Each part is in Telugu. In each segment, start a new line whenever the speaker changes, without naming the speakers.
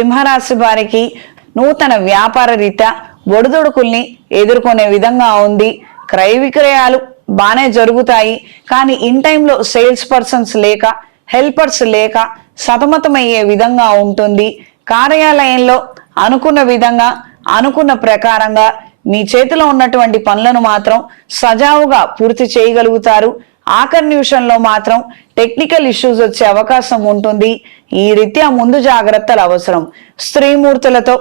సింహరాశి వారికి నూతన వ్యాపార రీత్యా ఒడిదుడుకుల్ని ఎదుర్కొనే విధంగా ఉంది. క్రయ విక్రయాలు బాగానే జరుగుతాయి. కానీ ఇన్ టైంలో సేల్స్ పర్సన్స్ లేక హెల్పర్స్ లేక సతమతమయ్యే విధంగా ఉంటుంది. కార్యాలయంలో అనుకున్న విధంగా అనుకున్న ప్రకారంగా మీ చేతిలో ఉన్నటువంటి పనులను మాత్రం సజావుగా పూర్తి చేయగలుగుతారు. ఆఖరి నిమిషంలో మాత్రం టెక్నికల్ ఇష్యూస్ వచ్చే అవకాశం ఉంటుంది. ఈ రీత్యా ముందు జాగ్రత్తలు అవసరం. స్త్రీమూర్తులతో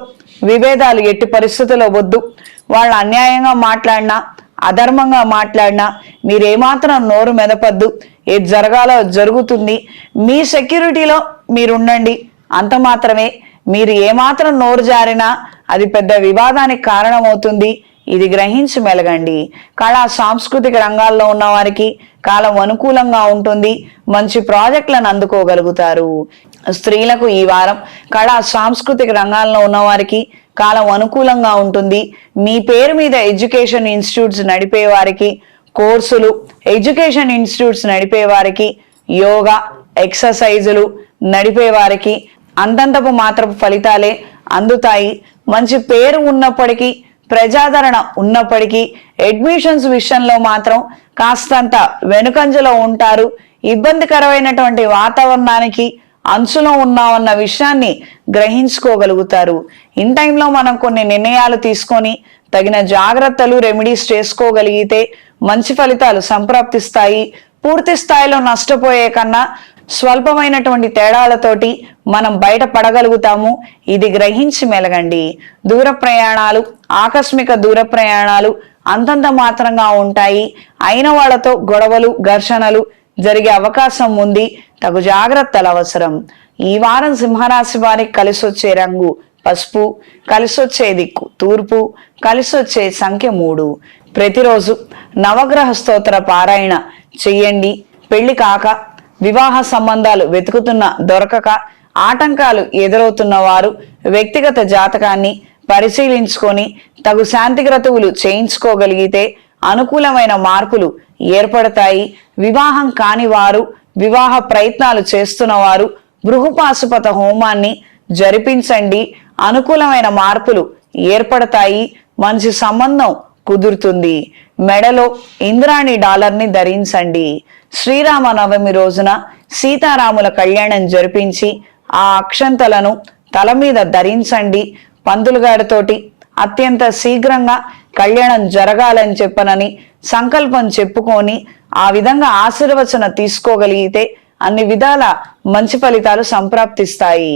విభేదాలు ఎట్టి పరిస్థితుల్లో వద్దు. వాళ్ళు అన్యాయంగా మాట్లాడినా అధర్మంగా మాట్లాడినా మీరేమాత్రం నోరు మెదపద్దు. ఏది జరగాలో జరుగుతుంది. మీ సెక్యూరిటీలో మీరు ఉండండి అంత మాత్రమే. మీరు ఏమాత్రం నోరు జారినా అది పెద్ద వివాదానికి కారణమవుతుంది. ఇది గ్రహించి మెలగండి. కళా సాంస్కృతిక రంగాల్లో ఉన్న వారికి కాలం అనుకూలంగా ఉంటుంది. మంచి ప్రాజెక్టులను అందుకోగలుగుతారు. స్త్రీలకు ఈ వారం కళా సాంస్కృతిక రంగాల్లో ఉన్న వారికి కాలం అనుకూలంగా ఉంటుంది. మీ పేరు మీద ఎడ్యుకేషన్ ఇన్స్టిట్యూట్స్ నడిపే వారికి కోర్సులు ఎడ్యుకేషన్ ఇన్స్టిట్యూట్స్ నడిపే వారికి యోగా ఎక్సర్సైజులు నడిపే వారికి అంతంతపు మాత్రపు ఫలితాలే అందుతాయి. మంచి పేరు ఉన్నప్పటికీ ప్రజాదరణ ఉన్నప్పటికీ అడ్మిషన్స్ విషయంలో మాత్రం కాస్తంత వెనుకంజలో ఉంటారు. ఇబ్బందికరమైనటువంటి వాతావరణానికి అంచులో ఉన్నామన్న విషయాన్ని గ్రహించుకోగలుగుతారు. ఇన్ టైంలో మనం కొన్ని నిర్ణయాలు తీసుకొని తగిన జాగ్రత్తలు రెమెడీస్ చేసుకోగలిగితే మంచి ఫలితాలు సంప్రాప్తిస్తాయి. పూర్తి స్థాయిలో నష్టపోయే కన్నా స్వల్పమైనటువంటి తేడాలతోటి మనం బయట పడగలుగుతాము. ఇది గ్రహించి మెలగండి. దూర ప్రయాణాలు ఆకస్మిక దూర ప్రయాణాలు అంతంత మాత్రంగా ఉంటాయి. అయిన వాళ్ళతో గొడవలు ఘర్షణలు జరిగే అవకాశం ఉంది. తగు జాగ్రత్తలు అవసరం. ఈ వారం సింహరాశి వారికి కలిసొచ్చే రంగు పసుపు కలిసొచ్చే దిక్కు తూర్పు కలిసొచ్చే సంఖ్య మూడు. ప్రతిరోజు నవగ్రహ స్తోత్ర పారాయణ చెయ్యండి. పెళ్ళి కాక వివాహ సంబంధాలు వెతుకుతున్న దొరకక ఆటంకాలు ఎదురవుతున్న వారు వ్యక్తిగత జాతకాన్ని పరిశీలించుకొని తగు శాంతి క్రతువులు చేయించుకోగలిగితే అనుకూలమైన మార్పులు ఏర్పడతాయి. వివాహం కాని వారు వివాహ ప్రయత్నాలు చేస్తున్న వారు బృహపాశుపత హోమాన్ని జరిపించండి. అనుకూలమైన మార్పులు ఏర్పడతాయి. మంచి సంబంధం కుదురుతుంది. మెడలో ఇంద్రాణి డాలర్ని ధరించండి. శ్రీరామనవమి రోజున సీతారాముల కళ్యాణం జరిపించి ఆ అక్షంతలను తల మీద ధరించండి. పంతులుగారితోటి అత్యంత శీఘ్రంగా కళ్యాణం జరగాలని చెప్పనని సంకల్పం చెప్పుకొని ఆ విధంగా ఆశీర్వచన తీసుకోగలిగితే అన్ని విధాల మంచి ఫలితాలు సంప్రాప్తిస్తాయి.